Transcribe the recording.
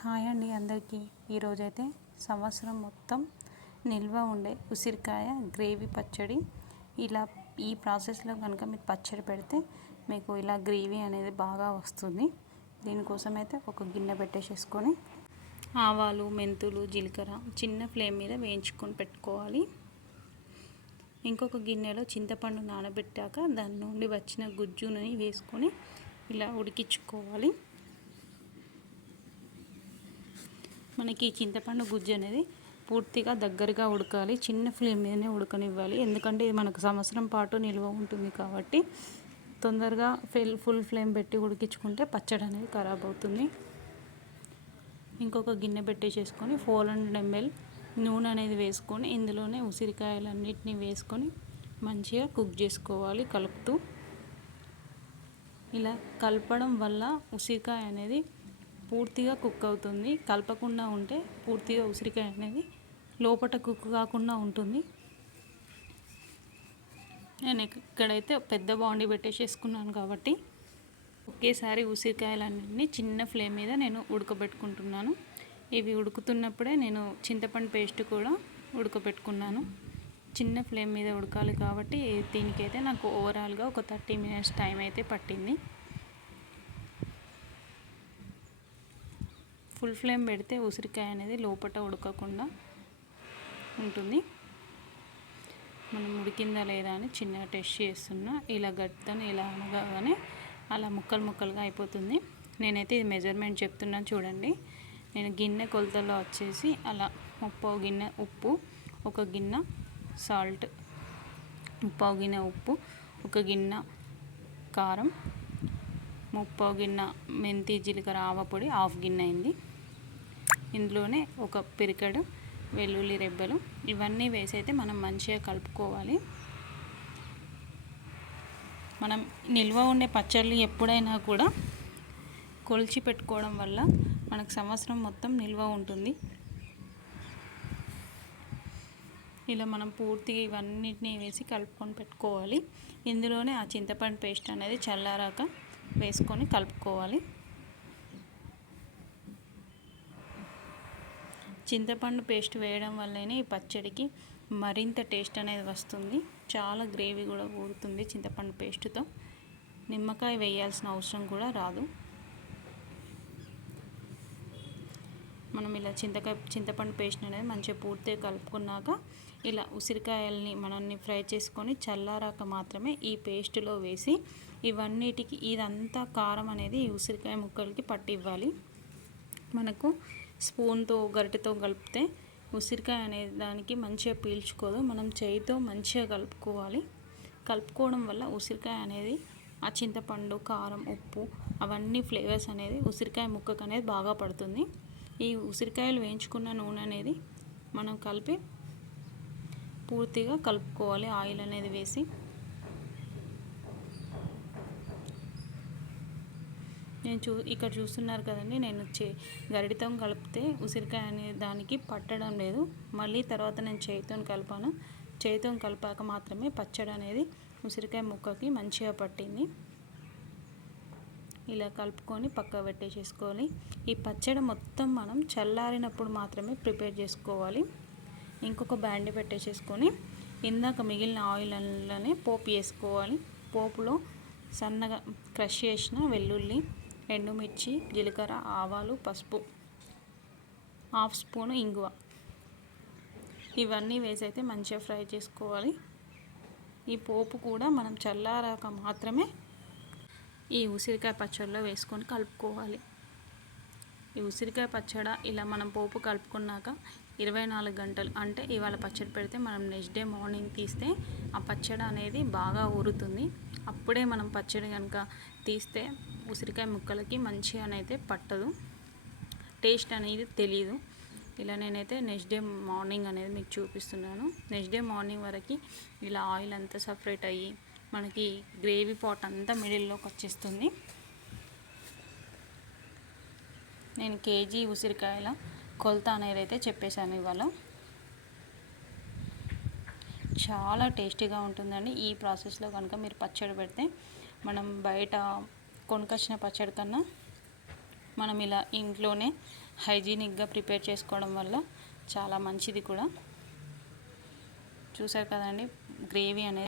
Hi అండి అందరికీ. ఈరోజైతే సంవత్సరం మొత్తం నిల్వ ఉండే ఉసిరికాయ గ్రేవీ పచ్చడి. ఇలా ఈ ప్రాసెస్లో కనుక మీరు పచ్చడి పెడితే మీకు ఇలా గ్రేవీ అనేది బాగా వస్తుంది. దీనికోసం అయితే ఒక గిన్నె పెట్టేసేసుకొని ఆవాలు మెంతులు జీలకర్ర చిన్న ఫ్లేమ్ మీద వేయించుకొని పెట్టుకోవాలి. ఇంకొక గిన్నెలో చింతపండు నానబెట్టాక దాని నుండి వచ్చిన గుజ్జుని వేసుకొని ఇలా ఉడికించుకోవాలి. మనకి చింతపండు గుజ్జు అనేది పూర్తిగా దగ్గరగా ఉడకాలి చిన్న ఫ్లేమ్ మీదనే ఉడకనివ్వాలి. ఎందుకంటే ఇది మనకు సంవత్సరం పాటు నిల్వ ఉంటుంది కాబట్టి తొందరగా ఫెల్ ఫుల్ ఫ్లేమ్ పెట్టి ఉడికించుకుంటే పచ్చడి అనేది ఖరాబ్ అవుతుంది. ఇంకొక గిన్నె పెట్టేసేసుకొని ఫోర్ హండ్రెడ్ ఎంఎల్ నూనె అనేది వేసుకొని ఇందులోనే ఉసిరికాయలన్నిటిని వేసుకొని మంచిగా కుక్ చేసుకోవాలి కలుపుతూ. ఇలా కలపడం వల్ల ఉసిరికాయ అనేది పూర్తిగా కుక్ అవుతుంది. కలపకుండా ఉంటే పూర్తిగా ఉసిరికాయ అనేది లోపల కుక్ కాకుండా ఉంటుంది. నేను ఇక్కడైతే పెద్ద బాండి పెట్టేసేసుకున్నాను కాబట్టి ఒకేసారి ఉసిరికాయలన్నింటినీ చిన్న ఫ్లేమ్ మీద నేను ఉడకబెట్టుకుంటున్నాను. ఇవి ఉడుకుతున్నప్పుడే నేను చింతపండు పేస్ట్ కూడా ఉడకబెట్టుకున్నాను. చిన్న ఫ్లేమ్ మీద ఉడకాలి కాబట్టి దీనికైతే నాకు ఓవరాల్గా ఒక థర్టీ మినిట్స్ టైం అయితే పట్టింది. ఫుల్ ఫ్లేమ్ పెడితే ఉసిరికాయ అనేది లోపల ఉడకకుండా ఉంటుంది. మనం ఉడికిందా లేదా అని చిన్నగా టెస్ట్ చేస్తున్నా. ఇలా గట్టుతో ఇలా అనగానే అలా ముక్కలు ముక్కలుగా అయిపోతుంది. నేనైతే ఇది మెజర్మెంట్ చెప్తున్నాను చూడండి. నేను గిన్నె కొలతల్లో వచ్చేసి అలా ముప్పావు గిన్నె ఉప్పు ఒక గిన్నె సాల్ట్ ముప్పావు గిన్నె ఉప్పు ఒక గిన్నె కారం ముప్పో గిన్నె మెంతి జీలకర్ర ఆవపొడి హాఫ్ గిన్నె అయింది. ఇందులోనే ఒక పిరికడు వెల్లుల్లి రెబ్బలు ఇవన్నీ వేసి అయితే మనం మంచిగా కలుపుకోవాలి. మనం నిల్వ ఉండే పచ్చళ్ళు ఎప్పుడైనా కూడా కొలిచి పెట్టుకోవడం వల్ల మనకు సంవత్సరం మొత్తం నిల్వ ఉంటుంది. ఇలా మనం పూర్తిగా ఇవన్నిటిని వేసి కలుపుకొని పెట్టుకోవాలి. ఇందులోనే ఆ చింతపండు పేస్ట్ అనేది చల్లారాక వేసుకొని కలుపుకోవాలి. చింతపండు పేస్ట్ వేయడం వల్లనే ఈ పచ్చడికి మరింత టేస్ట్ అనేది వస్తుంది. చాలా గ్రేవీ కూడా ఊరుతుంది చింతపండు పేస్ట్తో. నిమ్మకాయ వేయాల్సిన అవసరం కూడా రాదు. మనం ఇలా చింతకాయ చింతపండు పేస్ట్ అనేది మంచిగా పూర్తిగా కలుపుకున్నాక ఇలా ఉసిరికాయల్ని మనల్ని ఫ్రై చేసుకొని చల్లారాక మాత్రమే ఈ పేస్ట్లో వేసి ఇవన్నిటికి ఇదంతా కారం అనేది ఈ ఉసిరికాయ ముక్కలకి పట్టివ్వాలి. మనకు స్పూన్తో గరిటెతో కలిపితే ఉసిరికాయ అనే దానికి మంచిగా పీల్చుకోదు. మనం చేయితో మంచిగా కలుపుకోవాలి. కలుపుకోవడం వల్ల ఉసిరికాయ అనేది ఆ చింతపండు కారం ఉప్పు అవన్నీ ఫ్లేవర్స్ అనేది ఉసిరికాయ ముక్కకు అనేది బాగా పడుతుంది. ఈ ఉసిరికాయలు వేయించుకున్న నూనె అనేది మనం కలిపి పూర్తిగా కలుపుకోవాలి ఆయిల్ అనేది వేసి. నేను చూ ఇక్కడ చూస్తున్నారు కదండి నేను చే గరిడితో కలిపితే ఉసిరికాయ అనే దానికి పట్టడం లేదు. మళ్ళీ తర్వాత నేను చేతితో కలిపాను. చేతితో కలిపాక మాత్రమే పచ్చడి అనేది ఉసిరికాయ ముక్కకి మంచిగా పట్టింది. ఇలా కలుపుకొని పక్క పెట్టేసేసుకోవాలి ఈ పచ్చడి మొత్తం మనం చల్లారినప్పుడు మాత్రమే ప్రిపేర్ చేసుకోవాలి. ఇంకొక బ్యాండి పెట్టేసేసుకొని ఇందాక మిగిలిన ఆయిల్లోనే పోపు వేసుకోవాలి. పోపులో సన్నగా క్రష్ చేసిన వెల్లుల్లి ఎండుమిర్చి జీలకర్ర ఆవాలు పసుపు హాఫ్ స్పూన్ ఇంగువ. ఇవన్నీ వేసి అయితే మంచిగా ఫ్రై చేసుకోవాలి. ఈ పోపు కూడా మనం చల్లారాక మాత్రమే ఈ ఉసిరికాయ పచ్చడిలో వేసుకొని కలుపుకోవాలి. ఈ ఉసిరికాయ పచ్చడి ఇలా మనం పోపు కలుపుకున్నాక ఇరవై నాలుగు గంటలు అంటే ఇవాళ పచ్చడి పెడితే మనం నెక్స్ట్ డే మార్నింగ్ తీస్తే ఆ పచ్చడి అనేది బాగా ఊరుతుంది. అప్పుడే మనం పచ్చడి కనుక తీస్తే ఉసిరికాయ ముక్కలకి మంచిగానైతే పట్టదు. టేస్ట్ అనేది తెలియదు ఇలా నేనైతే నెక్స్ట్ డే మార్నింగ్ అనేది మీకు చూపిస్తున్నాను. నెక్స్ట్ డే మార్నింగ్ వరకు ఇలా ఆయిల్ అంతా సపరేట్ అయ్యి మనకి గ్రేవీ పాట్ అంతా మిడిల్లోకి వచ్చేస్తుంది. నేను కేజీ ఉసిరికాయల కొలత అనేది అయితే చెప్పేశాను ఇవాళ. చాలా టేస్టీగా ఉంటుందండి. ఈ ప్రాసెస్లో కనుక మీరు పచ్చడి పెడితే మనం బయట కొనుకొచ్చిన పచ్చడి కన్నా మనం ఇలా ఇంట్లోనే హైజీనిక్గా ప్రిపేర్ చేసుకోవడం వల్ల చాలా మంచిది కూడా. చూసారు కదండి గ్రేవీ అనేది